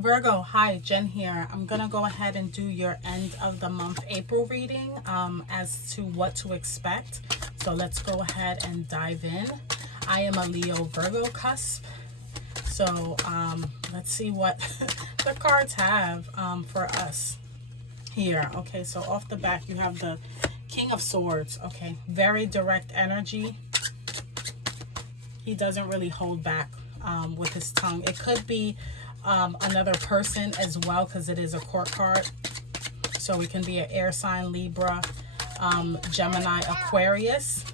Virgo, hi, Jen here. I'm going to go ahead and do your end of the month April reading as to what to expect. So let's go ahead and dive in. I am a Leo Virgo cusp. So let's see what the cards have for us here. Okay, so off the back you have the King of Swords. Okay, very direct energy. He doesn't really hold back with his tongue. It could be another person as well, because it is a court card. So it can be an air sign, Libra, Gemini, Aquarius.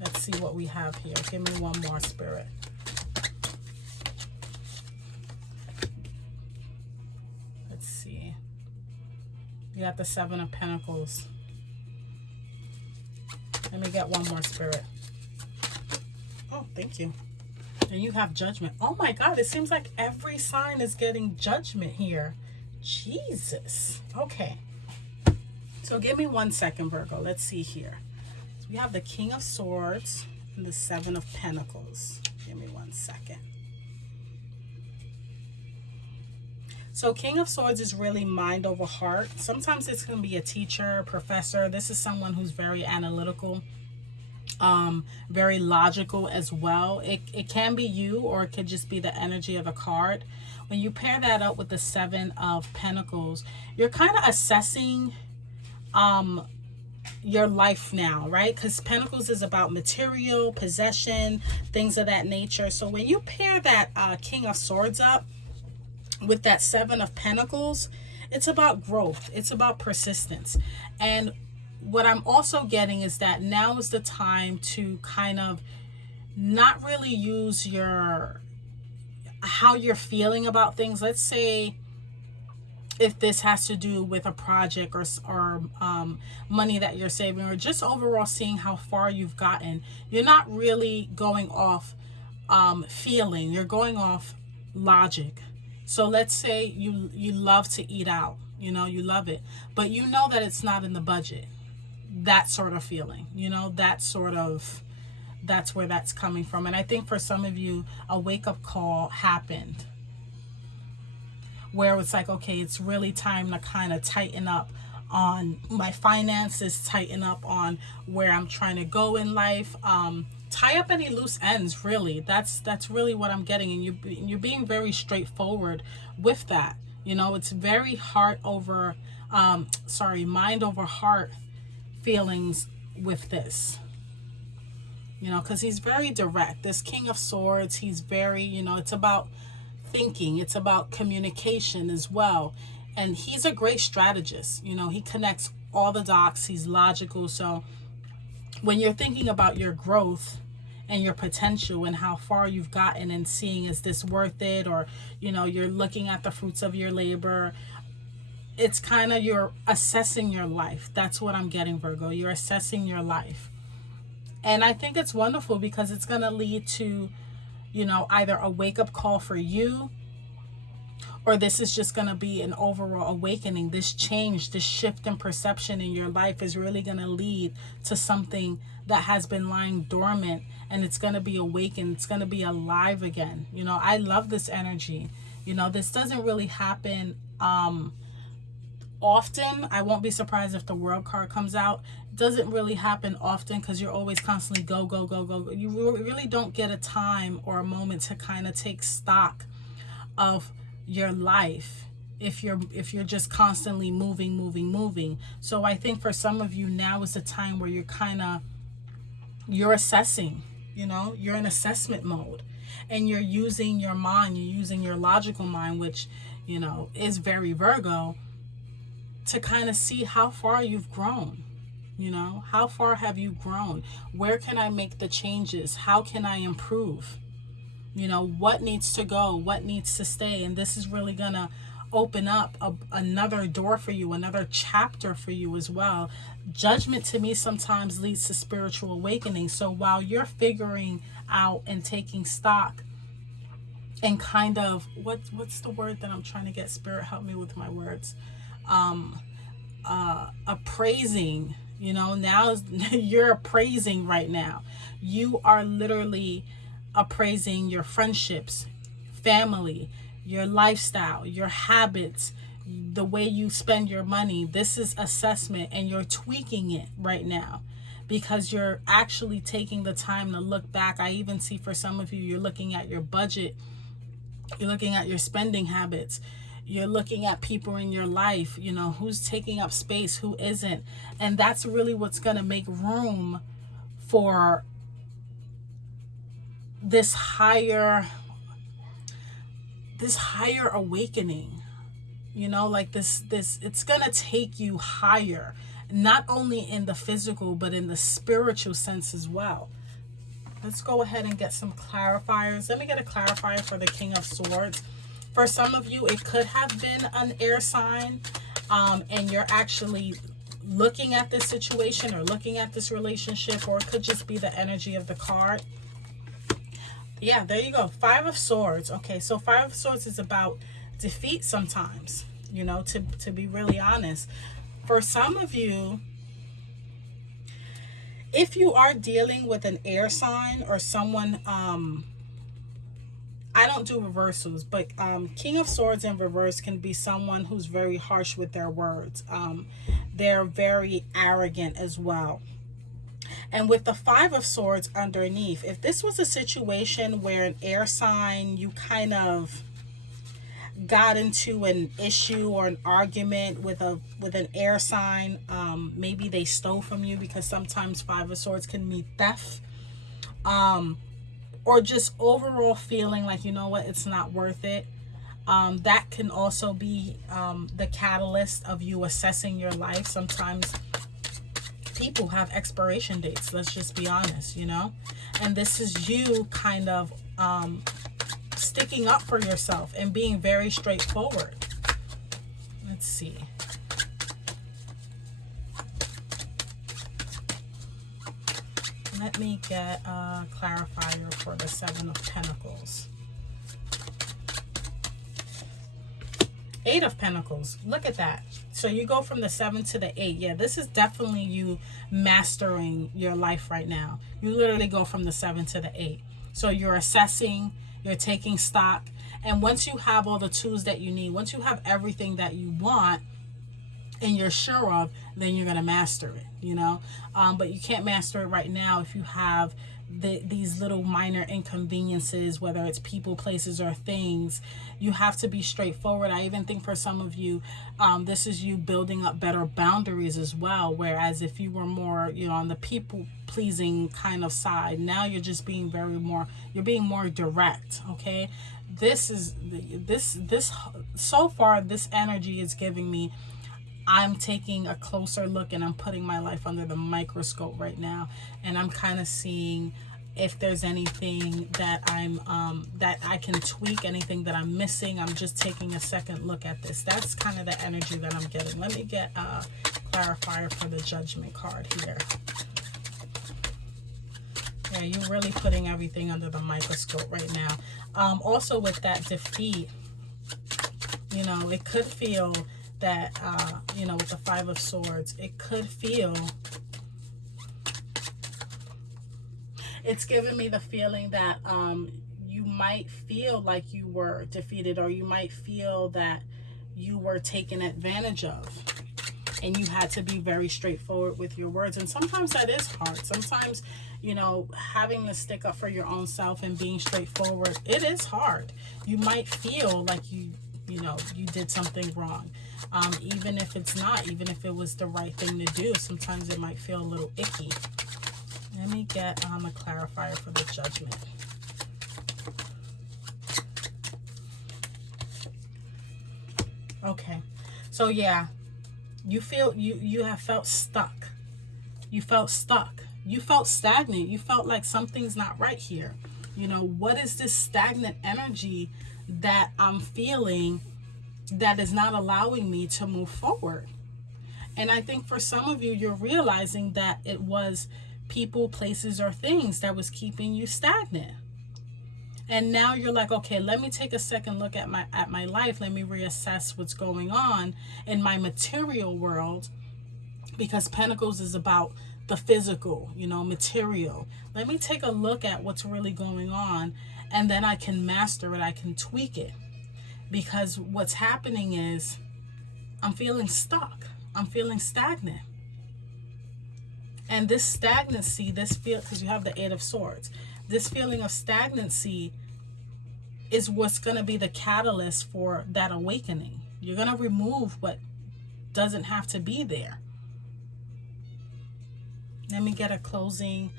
Let's see what we have here. Give me one more, Spirit. Let's see. You got the Seven of Pentacles. Let me get one more, Spirit. Oh, thank you. And you have Judgment. Oh my God, it seems like every sign is getting Judgment here. Jesus. Okay. So give me 1 second, Virgo. Let's see here. So we have the King of Swords and the Seven of Pentacles. Give me 1 second. So King of Swords is really mind over heart. Sometimes it's going to be a teacher, professor. This is someone who's very analytical. Very logical as well. It can be you, or it could just be the energy of the card. When you pair that up with the Seven of Pentacles, you're kind of assessing your life now, right? Because Pentacles is about material, possession, things of that nature. So when you pair that King of Swords up with that Seven of Pentacles, it's about growth. It's about persistence. And what I'm also getting is that now is the time to kind of not really use how you're feeling about things. Let's say if this has to do with a project or money that you're saving, or just overall seeing how far you've gotten. You're not really going off feeling. You're going off logic. So let's say you love to eat out. You know, you love it, but you know that it's not in the budget. That sort of feeling, you know, that's where that's coming from. And I think for some of you, a wake-up call happened where it's like, okay, it's really time to kind of tighten up on my finances, tighten up on where I'm trying to go in life, tie up any loose ends. Really, that's really what I'm getting. And you're being very straightforward with that. You know, it's very mind over heart feelings with this, you know, because he's very direct. This King of Swords, he's very, you know, it's about thinking, it's about communication as well. And he's a great strategist. You know, he connects all the dots. He's logical. So when you're thinking about your growth and your potential and how far you've gotten, and seeing, is this worth it? Or, you know, you're looking at the fruits of your labor. It's kind of, you're assessing your life. That's what I'm getting, Virgo. You're assessing your life. And I think it's wonderful, because it's going to lead to, you know, either a wake-up call for you, or this is just going to be an overall awakening. This change, this shift in perception in your life is really going to lead to something that has been lying dormant, and it's going to be awakened. It's going to be alive again. You know, I love this energy. You know, this doesn't really happen often. I won't be surprised if the World card comes out. It doesn't really happen often, because you're always constantly go, go, go, go, go. You really don't get a time or a moment to kind of take stock of your life if you're just constantly moving. So I think for some of you, now is the time where you're assessing. You know, you're in assessment mode, and you're using your mind, you're using your logical mind, which, you know, is very Virgo, to kind of see how far you've grown. You know, how far have you grown? Where can I make the changes? How can I improve? You know, what needs to go? What needs to stay? And this is really going to open up another door for you, another chapter for you as well. Judgment to me sometimes leads to spiritual awakening. So while you're figuring out and taking stock and kind of, what's the word that I'm trying to get? Spirit, help me with my words. Appraising, you know, now you're appraising right now. You are literally appraising your friendships, family, your lifestyle, your habits, the way you spend your money. This is assessment, and you're tweaking it right now because you're actually taking the time to look back. I even see for some of you, you're looking at your budget, you're looking at your spending habits, you're looking at people in your life, you know, who's taking up space, who isn't. And that's really what's going to make room for this higher awakening. You know, like this it's going to take you higher, not only in the physical but in the spiritual sense as well. Let's go ahead and get some clarifiers. Let me get a clarifier for the King of Swords. For some of you, it could have been an air sign, and you're actually looking at this situation or looking at this relationship, or it could just be the energy of the card. Yeah, there you go. 5 of Swords. Okay, so 5 of Swords is about defeat sometimes, you know, to be really honest. For some of you, if you are dealing with an air sign or someone, I don't do reversals, but King of Swords in reverse can be someone who's very harsh with their words. They're very arrogant as well. And with the 5 of Swords underneath, if this was a situation where an air sign, you kind of got into an issue or an argument with an air sign, maybe they stole from you, because sometimes 5 of Swords can mean theft, or just overall feeling like, you know what, it's not worth it. That can also be the catalyst of you assessing your life. Sometimes people have expiration dates, let's just be honest, you know, and this is you kind of sticking up for yourself and being very straightforward. Let's see. Let me get a clarifier for the 7 of Pentacles. 8 of Pentacles. Look at that. So you go from the 7 to the 8. Yeah, this is definitely you mastering your life right now. You literally go from the 7 to the 8. So you're assessing, you're taking stock. And once you have all the tools that you need, once you have everything that you want and you're sure of, then you're going to master it, you know. But you can't master it right now if you have these little minor inconveniences, whether it's people, places, or things. You have to be straightforward. I even think for some of you, this is you building up better boundaries as well. Whereas if you were more, you know, on the people pleasing kind of side, now you're just being you're being more direct. Okay, this so far, this energy is giving me, I'm taking a closer look and I'm putting my life under the microscope right now, and I'm kind of seeing if there's anything that that I can tweak, anything that I'm missing. I'm just taking a second look at this. That's kind of the energy that I'm getting. Let me get a clarifier for the Judgment card here. Yeah, you're really putting everything under the microscope right now. Also with that defeat, you know, it could feel that, you know, with the 5 of Swords, it could feel, it's giving me the feeling that you might feel like you were defeated, or you might feel that you were taken advantage of, and you had to be very straightforward with your words. And sometimes that is hard. Sometimes, you know, having to stick up for your own self and being straightforward, it is hard. You might feel like you know, you did something wrong. Even if it's not, even if it was the right thing to do, sometimes it might feel a little icky. Let me get a clarifier for the Judgment. Okay, so yeah, you feel you have felt stuck. You felt stuck. You felt stagnant. You felt like something's not right here. You know, what is this stagnant energy that I'm feeling that is not allowing me to move forward? And I think for some of you, you're realizing that it was people, places, or things that was keeping you stagnant. And now you're like, okay, let me take a second look at my life. Let me reassess what's going on in my material world, because Pentacles is about the physical, you know, material. Let me take a look at what's really going on, and then I can master it. I can tweak it. because what's happening is I'm feeling stuck. I'm feeling stagnant. And this stagnancy, this feel, because you have the Eight of Swords, this feeling of stagnancy is what's going to be the catalyst for that awakening. You're going to remove what doesn't have to be there. Let me get a closing.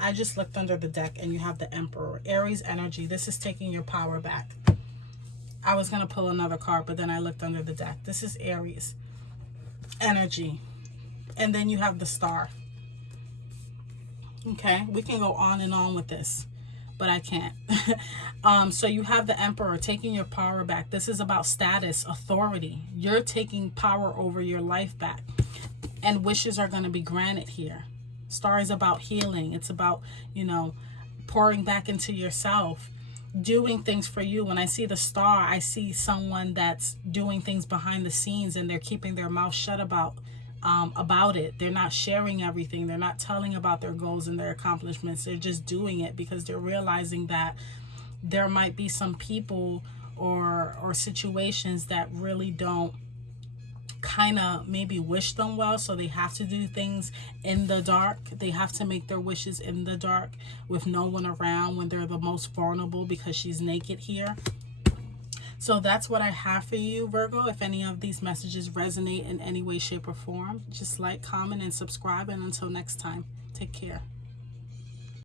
I just looked under the deck and you have the Emperor. Aries energy. This is taking your power back. I was going to pull another card, but then I looked under the deck. This is Aries energy. And then you have the Star. Okay, we can go on and on with this, but I can't. So you have the Emperor taking your power back. This is about status, authority. You're taking power over your life back. And wishes are going to be granted here. Star is about healing. It's about, you know, pouring back into yourself, doing things for you. When I see the Star, I see someone that's doing things behind the scenes and they're keeping their mouth shut about it. They're not sharing everything. They're not telling about their goals and their accomplishments. They're just doing it because they're realizing that there might be some people or situations that really don't kind of maybe wish them well, so they have to do things in the dark. They have to make their wishes in the dark with no one around when they're the most vulnerable, because she's naked here. So that's what I have for you, Virgo. If any of these messages resonate in any way, shape, or form, just like, comment, and subscribe. And until next time, take care.